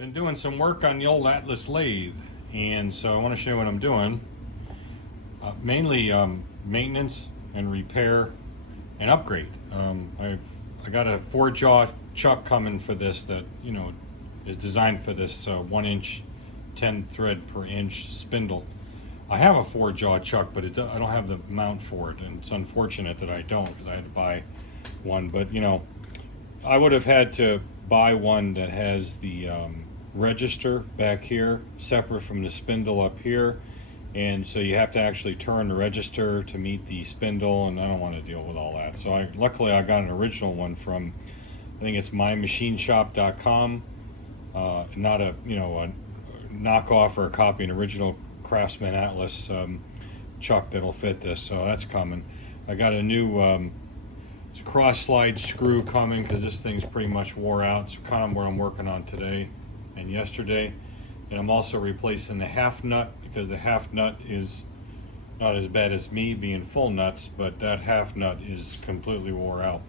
Been doing some work on the old Atlas lathe, and so I want to show you what I'm doing. Mainly maintenance and repair and upgrade. I got a 4-jaw chuck coming for this that is designed for this 1-inch 10 thread per inch spindle. I have a 4-jaw chuck, but I don't have the mount for it, and it's unfortunate that I don't, because I had to buy one. But I would have had to buy one that has the register back here separate from the spindle up here, and so you have to actually turn the register to meet the spindle, and I don't want to deal with all that. So luckily I got an original one from, I think it's mymachineShop.com, not a a knockoff or a copy, an original Craftsman Atlas chuck that'll fit this. So that's coming. I got a new cross slide screw coming because this thing's pretty much wore out. It's kind of what I'm working on today and yesterday. And I'm also replacing the half nut, because the half nut is not as bad as me being full nuts, but that half nut is completely wore out.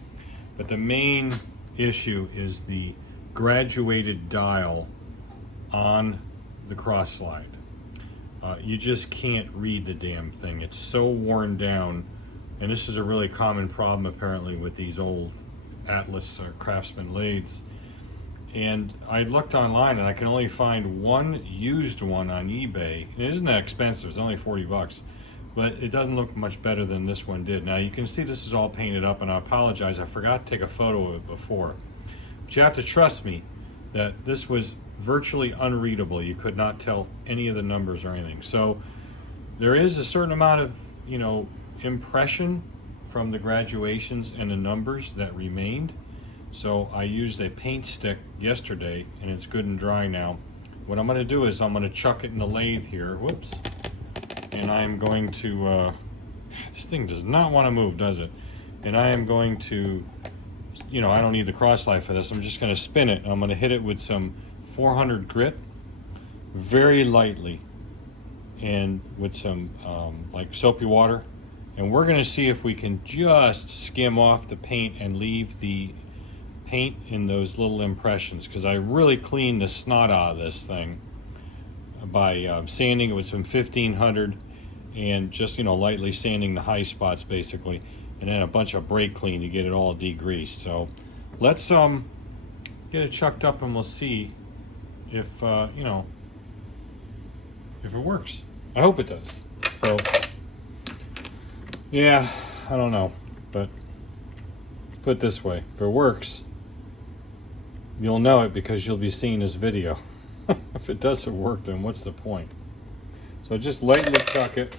But the main issue is the graduated dial on the cross slide. You just can't read the damn thing. It's so worn down. And this is a really common problem apparently with these old Atlas or Craftsman lathes. And I looked online and I can only find one used one on eBay. It isn't that expensive, it's only 40 bucks, but it doesn't look much better than this one did. Now you can see this is all painted up, and I apologize, I forgot to take a photo of it before. But you have to trust me that this was virtually unreadable. You could not tell any of the numbers or anything. So there is a certain amount of, impression from the graduations and the numbers that remained. So I used a paint stick yesterday, and it's good and dry now. What I'm going to do is I'm going to chuck it in the lathe here. Whoops. And I'm going to, this thing does not want to move, does it? And I am going to, I don't need the cross slide for this. I'm just going to spin it. I'm going to hit it with some 400 grit very lightly, and with some like soapy water. And we're going to see if we can just skim off the paint and leave the paint in those little impressions, because I really cleaned the snot out of this thing by sanding it with some 1500 and just lightly sanding the high spots basically, and then a bunch of brake clean to get it all degreased. So let's get it chucked up, and we'll see if if it works. I hope it does. So yeah, I don't know, but put it this way, if it works, you'll know it because you'll be seeing this video. If it doesn't work, then what's the point? So just lightly chuck it.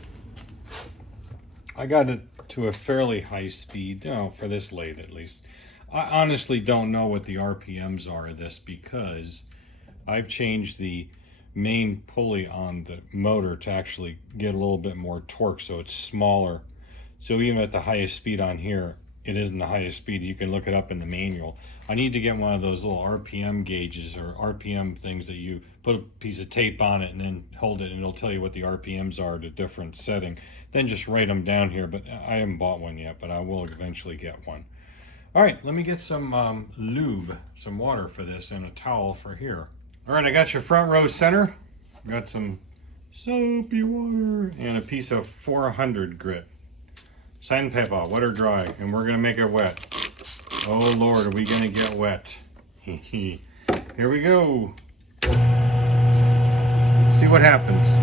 I got it to a fairly high speed, for this lathe at least. I honestly don't know what the RPMs are of this, because I've changed the main pulley on the motor to actually get a little bit more torque, so it's smaller. So even at the highest speed on here, it isn't the highest speed. You can look it up in the manual. I need to get one of those little RPM gauges or RPM things that you put a piece of tape on it and then hold it, and it'll tell you what the RPMs are at a different setting. Then just write them down here, but I haven't bought one yet, but I will eventually get one. All right, let me get some lube, some water for this, and a towel for here. All right, I got your front row center. Got some soapy water and a piece of 400 grit. Sandpaper, wet or dry, and we're gonna make it wet. Oh Lord, are we gonna get wet? Here we go. Let's see what happens.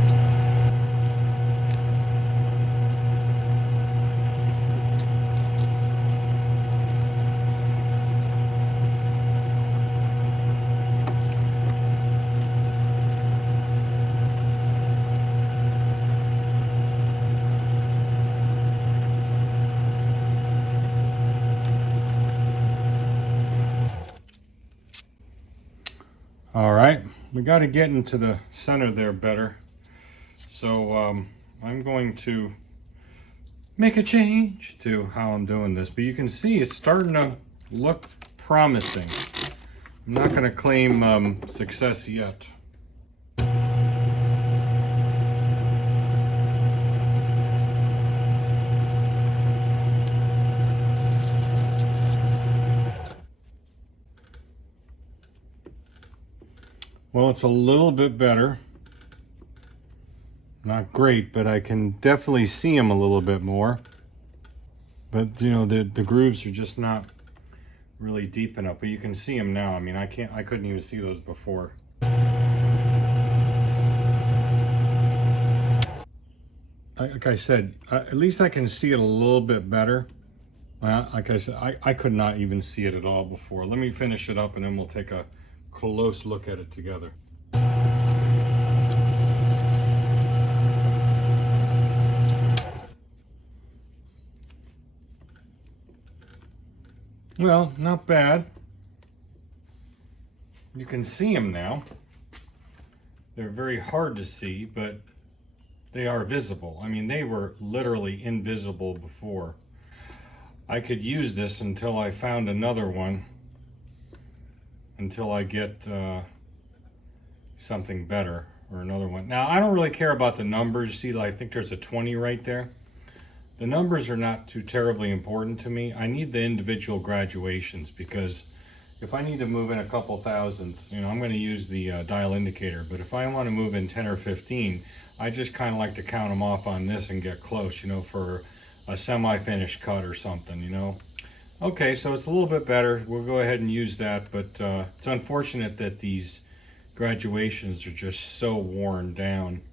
All right, we got to get into the center there better. So I'm going to make a change to how I'm doing this, but you can see it's starting to look promising. I'm not going to claim success yet. Well, it's a little bit better. Not great, but I can definitely see them a little bit more. But you know, the grooves are just not really deep enough. But you can see them now. I mean, I couldn't even see those before. Like I said, at least I can see it a little bit better. Like I said, I could not even see it at all before. Let me finish it up and then we'll take a close look at it together. Well, not bad. You can see them now. They're very hard to see, but they are visible. I mean, they were literally invisible before. I could use this until I found another one, until I get something better or another one. Now, I don't really care about the numbers. You see, I think there's a 20 right there. The numbers are not too terribly important to me. I need the individual graduations, because if I need to move in a couple thousandths, you know, I'm going to use the dial indicator. But if I want to move in 10 or 15, I just kind of like to count them off on this and get close, you know, for a semi-finished cut or something, you know. Okay, so it's a little bit better. We'll go ahead and use that, but it's unfortunate that these graduations are just so worn down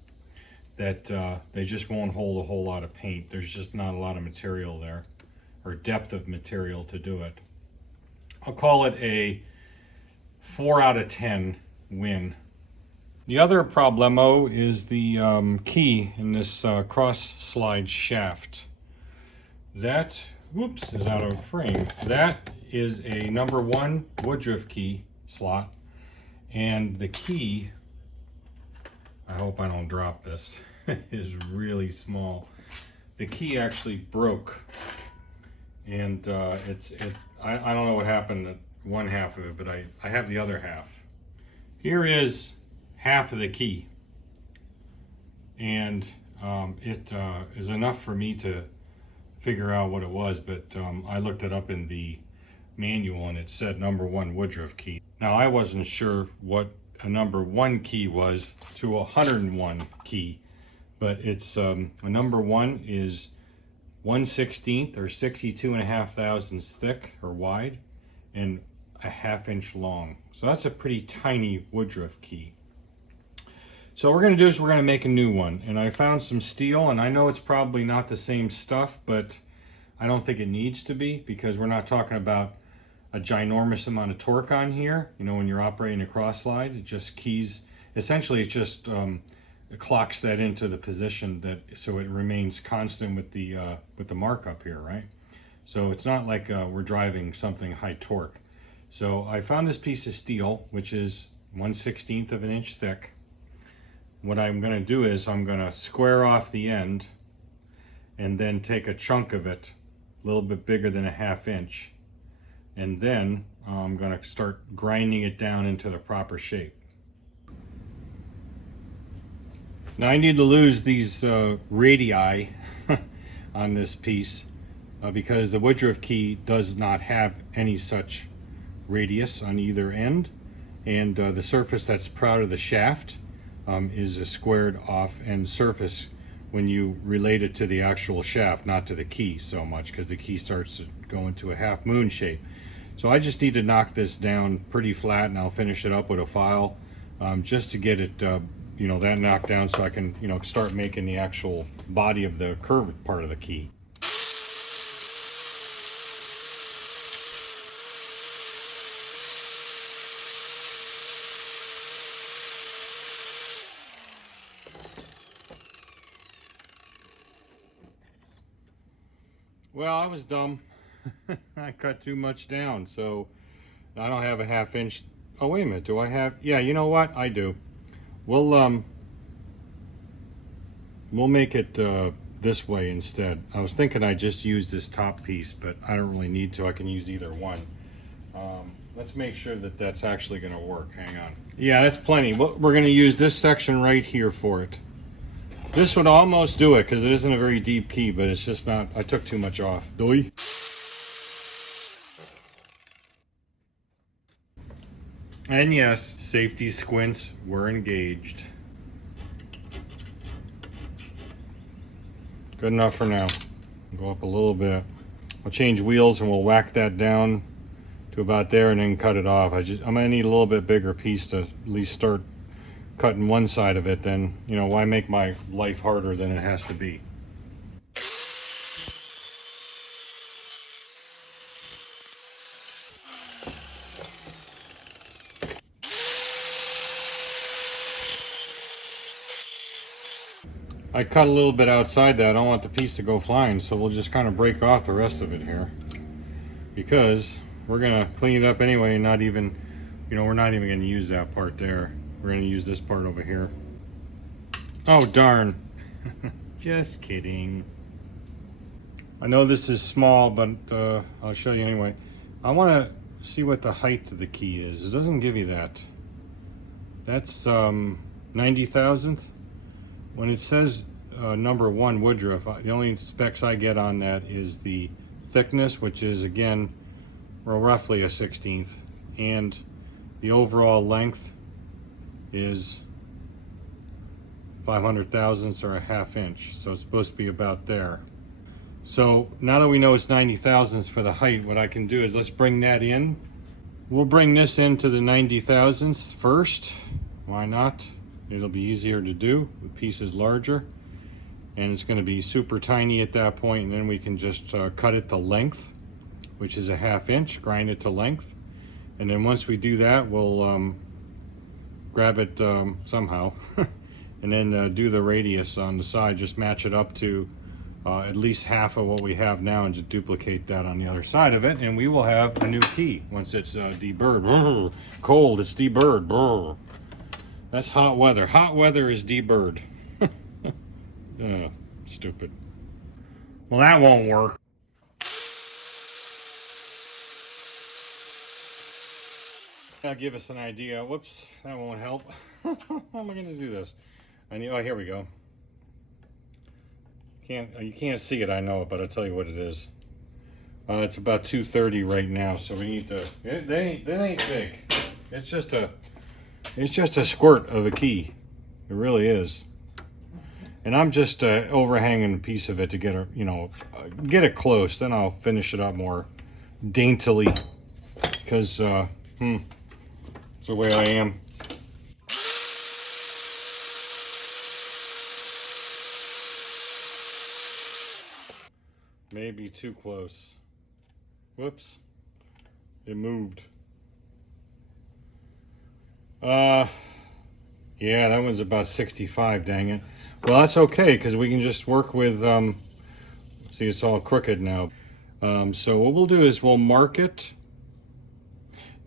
that they just won't hold a whole lot of paint. There's just not a lot of material there, or depth of material to do it. I'll call it a 4 out of 10 win. The other problemo is the key in this cross slide shaft. That, whoops, is out of frame. That is a number 1 woodruff key slot, and the key, I hope I don't drop this, is really small. The key actually broke, and I don't know what happened to one half of it, but I have the other half. Here is half of the key, and it is enough for me to figure out what it was, but I looked it up in the manual and it said number 1 woodruff key. Now, I wasn't sure what a number 1 key was to a 101 key, but it's a number 1 is 1/16 or 62.5 thousandths thick or wide, and a 1/2 inch long. So that's a pretty tiny woodruff key. So what we're going to do is we're going to make a new one, and I found some steel, and I know it's probably not the same stuff, but I don't think it needs to be, because we're not talking about a ginormous amount of torque on here. You know, when you're operating a cross slide, it just keys, essentially it just it clocks that into the position that, so it remains constant with the markup here, right? So it's not like we're driving something high torque. So I found this piece of steel, which is 1/16 of an inch thick. What I'm going to do is I'm going to square off the end and then take a chunk of it, a little bit bigger than a 1/2 inch, and then I'm going to start grinding it down into the proper shape. Now I need to lose these radii on this piece because the woodruff key does not have any such radius on either end, and the surface that's proud of the shaft is a squared off end surface when you relate it to the actual shaft, not to the key so much, because the key starts to go into a half moon shape. So I just need to knock this down pretty flat, and I'll finish it up with a file just to get it you know, that knocked down, so I can, you know, start making the actual body of the curved part of the key. Well, I was dumb. I cut too much down, so I don't have a 1/2 inch. Oh, wait a minute, do I have? Yeah, you know what? I do. We'll make it this way instead. I was thinking I just use this top piece, but I don't really need to. I can use either one. Let's make sure that that's actually going to work. Hang on. Yeah, that's plenty. We're going to use this section right here for it. This would almost do it because it isn't a very deep key, but it's just not. I took too much off. Doy. And yes, safety squints were engaged. Good enough for now. Go up a little bit. I'll change wheels and we'll whack that down to about there and then cut it off. I'm gonna need a little bit bigger piece to at least start cutting one side of it. Then, you know, why make my life harder than it has to be? I cut a little bit outside that. I don't want the piece to go flying, so we'll just kind of break off the rest of it here, because we're gonna clean it up anyway and not even, you know, we're not even gonna use that part there. We're gonna use this part over here. Oh, darn. Just kidding. I know this is small, but I'll show you anyway. I want to see what the height of the key is. It doesn't give you that. That's 90 thousandth. When it says number 1 woodruff, the only specs I get on that is the thickness, which is again, well, roughly a 16th, and the overall length is 500 thousandths or a ½ inch. So it's supposed to be about there. So now that we know it's 90 thousandths for the height, what I can do is let's bring that in. We'll bring this into the 90 thousandths first. Why not? It'll be easier to do. The piece is larger and it's going to be super tiny at that point, and then we can just cut it to length, which is a ½ inch, grind it to length, and then once we do that, we'll grab it somehow and then do the radius on the side, just match it up to at least half of what we have now and just duplicate that on the other side of it, and we will have a new key once it's deburred. Cold, it's deburred. That's hot weather. Hot weather is deburred. Stupid. Well, that won't work. That'll give us an idea. Whoops, that won't help. How am I going to do this? I need, oh, here we go. You can't see it, I know it, but I'll tell you what it is. It's about 230 right now, so we need to. That ain't big. It's just a squirt of a key. It really is. And I'm just overhanging a piece of it to get it, you know, get it close. Then I'll finish it up more daintily, because it's the way I am. Maybe too close. Whoops. It moved. Yeah, that one's about 65, dang it. Well, that's okay, because we can just work with, see, it's all crooked now. So what we'll do is we'll mark it.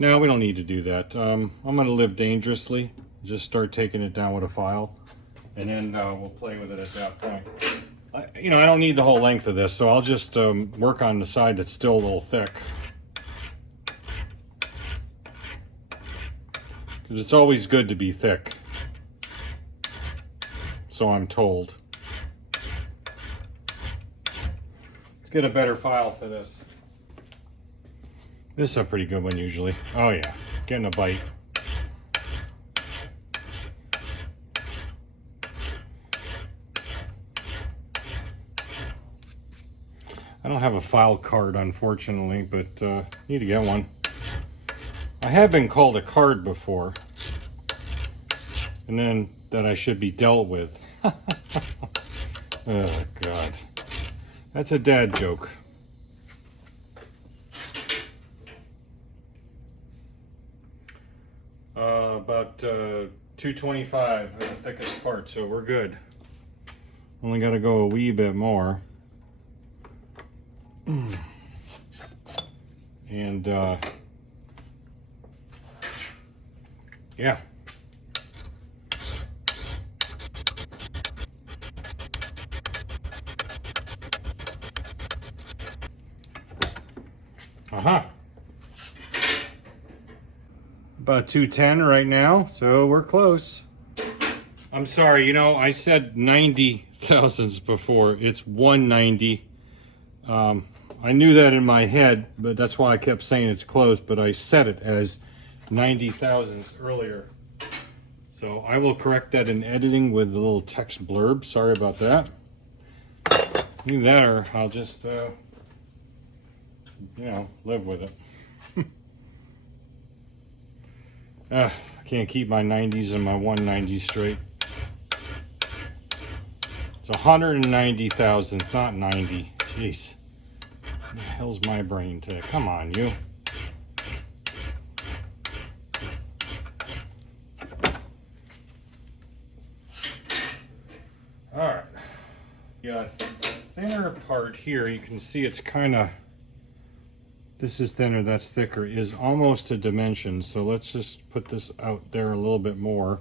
No, we don't need to do that. I'm going to live dangerously. Just start taking it down with a file, and then we'll play with it at that point. You know, I don't need the whole length of this, so I'll just work on the side that's still a little thick. Because it's always good to be thick. So I'm told. Let's get a better file for this. This is a pretty good one usually. Oh yeah, getting a bite. I don't have a file card, unfortunately, but need to get one. I have been called a card before, and then that I should be dealt with. Oh God, that's a dad joke. About 225 for the thickest part, so we're good. Only got to go a wee bit more. And yeah. About 210 right now, so we're close. I'm sorry, you know, I said 90 thousandths before. It's 190. I knew that in my head, but that's why I kept saying it's close, but I set it as 90 thousandths earlier. So I will correct that in editing with a little text blurb. Sorry about that. Either that or I'll just, you know, live with it. I can't keep my 90s and my 190 straight. It's 190 thousandths, not 90. Jeez. What the hell's my brain today? Come on, you. Alright. Yeah, thinner part here, you can see it's kind of, this is thinner, that's thicker, is almost a dimension. So let's just put this out there a little bit more,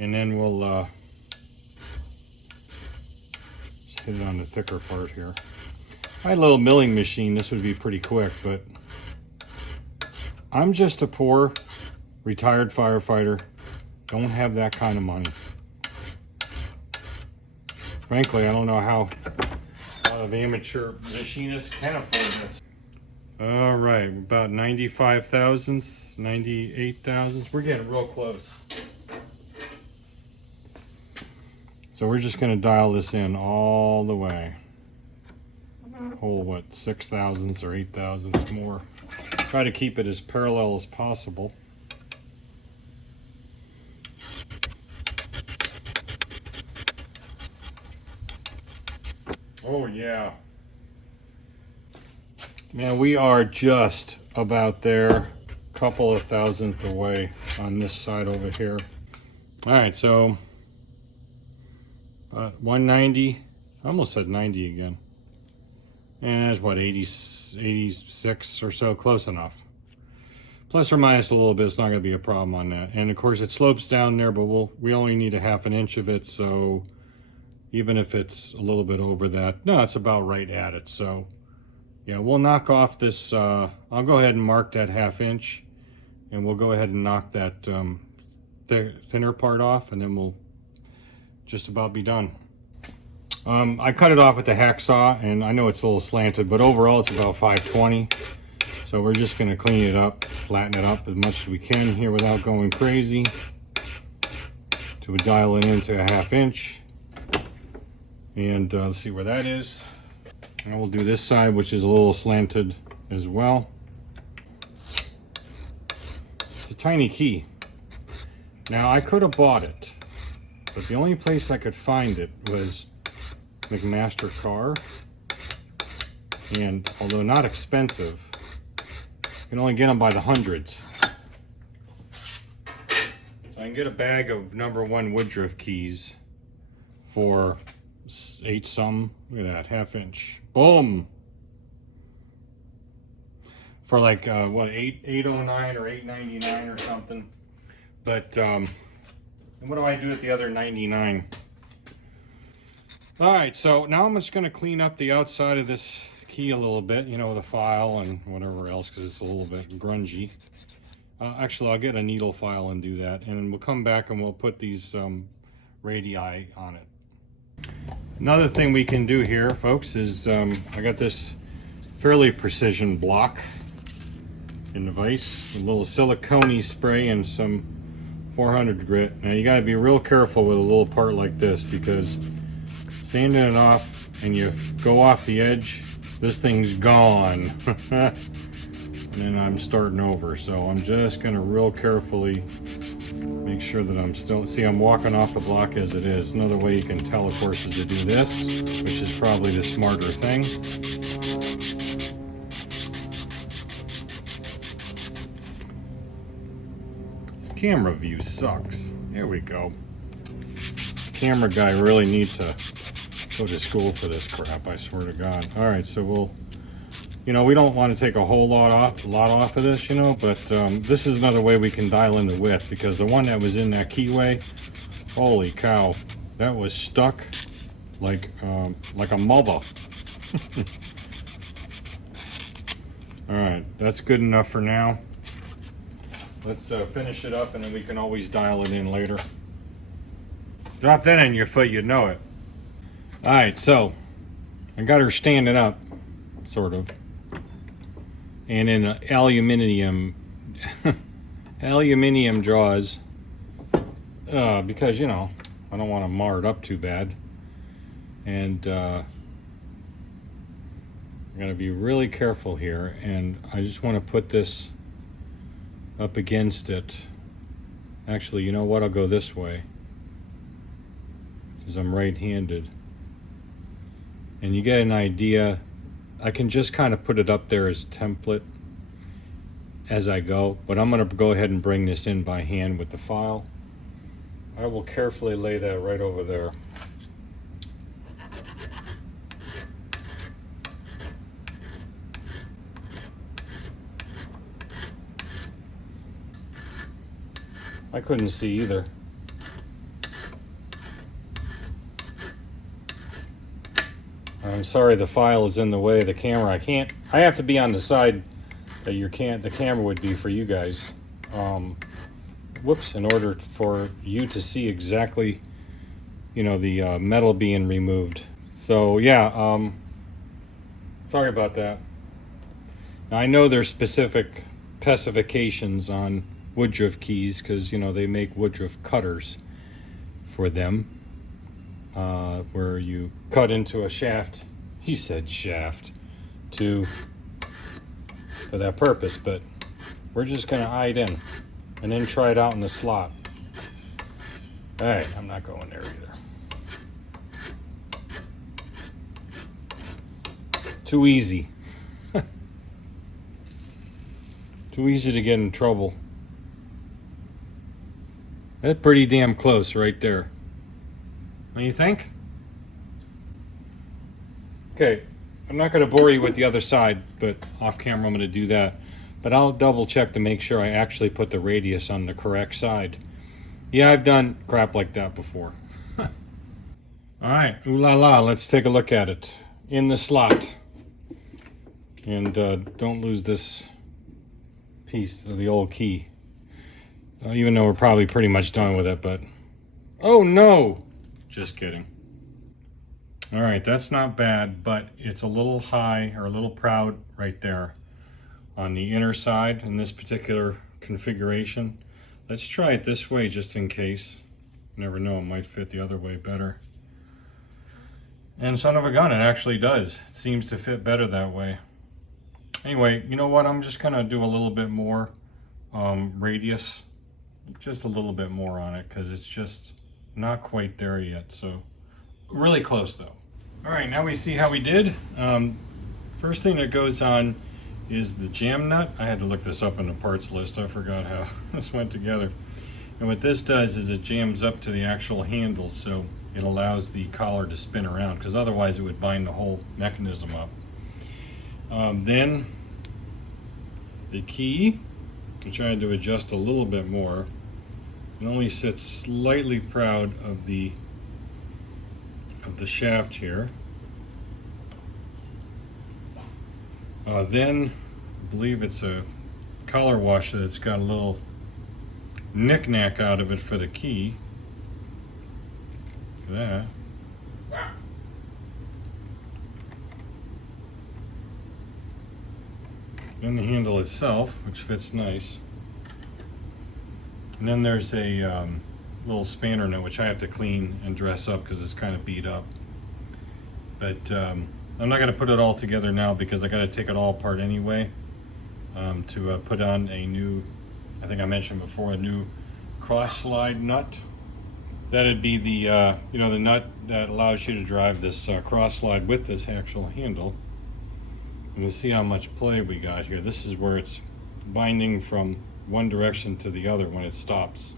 and then we'll just hit it on the thicker part here. If I had a little milling machine, this would be pretty quick, but I'm just a poor retired firefighter, don't have that kind of money. Frankly, I don't know how a lot of amateur machinists can afford this. All right, about 95 thousandths, 98 thousandths. We're getting real close. So we're just gonna dial this in all the way. Whole, what, 6 thousandths or 8 thousandths more. Try to keep it as parallel as possible. Oh yeah. Man, we are just about there, couple of thousandths away on this side over here. All right, so 190, I almost said 90 again. And that's what, 86 or so, close enough. Plus or minus a little bit, it's not gonna be a problem on that. And of course it slopes down there, but we only need a ½ inch of it, so even if it's a little bit over that, no, it's about right at it. So yeah, we'll knock off this, I'll go ahead and mark that ½ inch, and we'll go ahead and knock that thinner part off, and then we'll just about be done. I cut it off with the hacksaw, and I know it's a little slanted, but overall it's about 520. So we're just gonna clean it up, flatten it up as much as we can here without going crazy. To dial it into a ½ inch. And let's see where that is. And we'll do this side, which is a little slanted as well. It's a tiny key. Now I could have bought it, but the only place I could find it was McMaster Car. And although not expensive, you can only get them by the hundreds. So I can get a bag of #1 woodruff keys for 8 some. Look at that, ½ inch. Boom! For like what, 809 or 899 or something. But and what do I do with the other 99? All right, so now I'm just going to clean up the outside of this key a little bit, you know, with a file and whatever else, because it's a little bit grungy. Actually, I'll get a needle file and do that, and we'll come back and we'll put these radii on it. Another thing we can do here, folks, is I got this fairly precision block in the vise, a little silicone spray and some 400 grit. Now you got to be real careful with a little part like this, because sanding it off and you go off the edge, this thing's gone. And then I'm starting over, so I'm just gonna real carefully make sure that I'm still, see, I'm walking off the block as it is. Another way you can tell, of course, is to do this, which is probably the smarter thing. This camera view sucks. There we go. Camera guy really needs to go to school for this crap, I swear to God. All right, so we'll, you know, we don't want to take a whole lot off of this, you know, but this is another way we can dial in the width, because the one that was in that keyway, holy cow, that was stuck like a mother. All right, that's good enough for now. Let's finish it up, and then we can always dial it in later. Drop that in your foot, you'd know it. All right, so I got her standing up, sort of, and in aluminium aluminium jaws because, you know, I don't want to mar it up too bad. And I'm going to be really careful here, and I just want to put this up against it. Actually, you know what? I'll go this way because I'm right-handed. And you get an idea. I can just kind of put it up there as template as I go, but I'm going to go ahead and bring this in by hand with the file. I will carefully lay that right over there. I couldn't see either. I'm sorry the file is in the way of the camera. I have to be on the side that the camera would be for you guys. Whoops, in order for you to see exactly, you know, the metal being removed. So yeah, sorry about that. Now, I know there's specific specifications on woodruff keys because, you know, they make woodruff cutters for them, where you cut into a shaft. You said shaft for that purpose, but we're just gonna eye it in and then try it out in the slot. All right, I'm not going there either. Too easy. Too easy to get in trouble. That's pretty damn close right there. What do you think? Okay, I'm not going to bore you with the other side, but off camera I'm going to do that. But I'll double check to make sure I actually put the radius on the correct side. Yeah, I've done crap like that before. All right, ooh la la, let's take a look at it. In the slot. And don't lose this piece of the old key. Even though we're probably pretty much done with it, but... Oh no! Just kidding. All right, that's not bad, but it's a little high or a little proud right there on the inner side in this particular configuration. Let's try it this way just in case. You never know, it might fit the other way better. And son of a gun, it actually does. It seems to fit better that way. Anyway, you know what? I'm just gonna do a little bit more radius. Just a little bit more on it because it's just not quite there yet. So really close though. All right, now we see how we did. First thing that goes on is the jam nut. I had to look this up in the parts list. I forgot how this went together. And what this does is it jams up to the actual handle, so it allows the collar to spin around, because otherwise it would bind the whole mechanism up. Then the key, I'm trying to adjust a little bit more. It only sits slightly proud of the shaft here. Then I believe it's a collar washer that's got a little knick-knack out of it for the key. That. Then the handle itself, which fits nice. And then there's a little spanner nut, which I have to clean and dress up because it's kind of beat up. But I'm not going to put it all together now because I got to take it all apart anyway to put on a new, I think I mentioned before, a new cross slide nut. That'd be the you know, the nut that allows you to drive this cross slide with this actual handle. And to see how much play we got here, this is where it's binding from one direction to the other when it stops.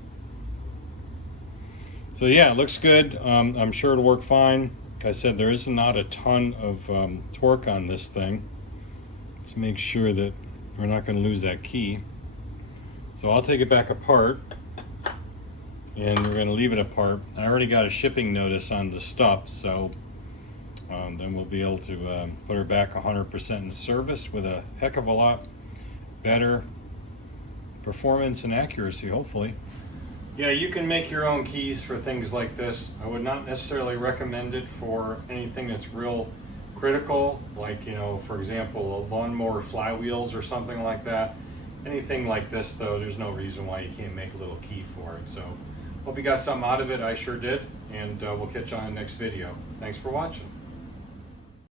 So yeah, it looks good. I'm sure it'll work fine. Like I said, there is not a ton of torque on this thing. Let's make sure that we're not going to lose that key. So I'll take it back apart, and we're going to leave it apart. I already got a shipping notice on the stuff, so then we'll be able to put her back 100% in service with a heck of a lot better performance and accuracy, hopefully. Yeah, you can make your own keys for things like this. I would not necessarily recommend it for anything that's real critical, like, you know, for example, lawnmower flywheels or something like that. Anything like this though, there's no reason why you can't make a little key for it. So hope you got something out of it. I sure did, and we'll catch you on the next video. Thanks for watching.